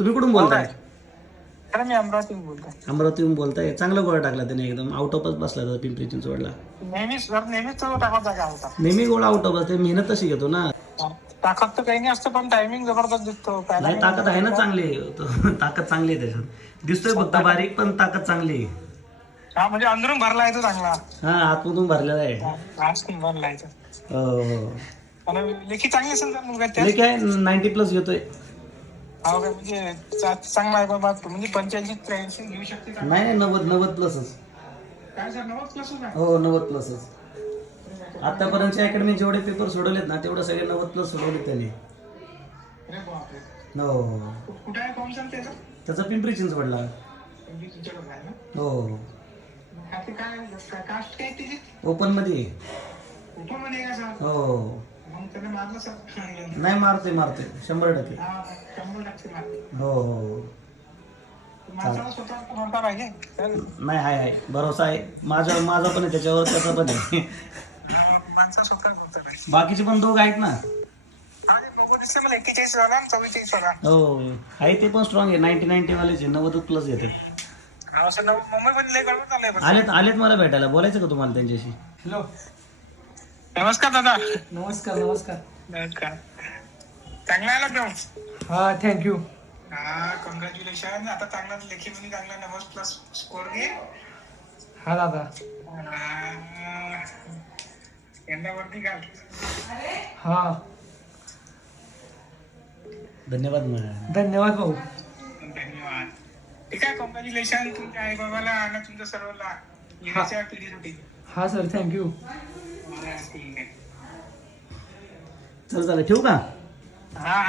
तुम्ही कुठून बोलताय? अरे मी अमरावतीहून बोलतोय. अमरावतीहून बोलताय. चांगला गोळा टाकला त्याने, एकदम आउट ऑफच बसला होता पिंपरी चिंचवडला. नेहमीच तो टाकायचा का होता. नेहमी गोळा आउट ऑफ असते, मेहनत तशी घेतो ना. ताकद तर काही नाही असतं, पण टायमिंग जबरदस्त दिसतो. नाही ताकद आहे ना चांगली. ताकद चांगली आहे त्याच्यात. दिसतोय फक्त बारीक, पण ताकद चांगली आहे. हा म्हणजे अंदरून भरला आहे तो चांगला. हा आतमधून भरलेला आहे. आतून भरला आहे तो. हो. आणि लेखी चांगली असेल तर मुलगा त्या. काय 90+ घेतोय. हो का, म्हणजे चांगला आहे बाबा. म्हणजे 85-83 घेऊ शकते का? नाही 90+च. काय सर 90+ ना? हो 90+च. आतापर्यंतच्या अकॅडमी जेवढे पेपर सोडवलेत ना, तेवढे सगळे 90+ सोडवले त्याने. अरे बापरे. हो. कुठे आहे फॉर्म सर त्याचा? त्याचा पिंपरी चिंचवडला. तुमच्याकडे आहे ना? हो. ते काय कास्ट काय त्याची? ओपन मध्ये. ओपन मध्ये का सर? हो. मग त्याने मारलं सर. नाही मारते 100%. 100% मारते. हो हो. माणसाला स्वतः म्हणता पाहिजे. नाही आहे भरोसा आहे माझा पण आहे त्याच्यावर, त्याचा पण आहे. माणसा स्वतः होतं पाहिजे. बाकीचे पण दोघ आहेत ना. आणि बघू दिसले मला 41 वाला आणि 44 वाला. हो आहे, ते पण स्ट्रॉंग आहे. 90 वालेचे 90+ येते. असं मुंबई मध्ये लय गडबड चाललंय. आलेत मला भेटायला. बोलायचं का तुम्हाला त्यांच्याशी? हॅलो नमस्कार दादा. नमस्कार. नमस्कार. चांगला आला ग्राउंड. हा थँक्यू. हा कॉंग्रॅच्युलेशन. आता चांगला लेखी मध्ये चांगला 90+ स्कोर घे. हा दादा. यंदा वरती घाल. हा धन्यवाद मॅडम. धन्यवाद भाऊ. धन्यवाद. ठीक आहे, कॉंग्रॅच्युलेशन तुमच्या आई बाबाला आणि तुमच्या सर्वांना येण्याच्या पिढीसाठी. हा सर थँक्यू. ठीक आहे. चल ठेवू का? हा.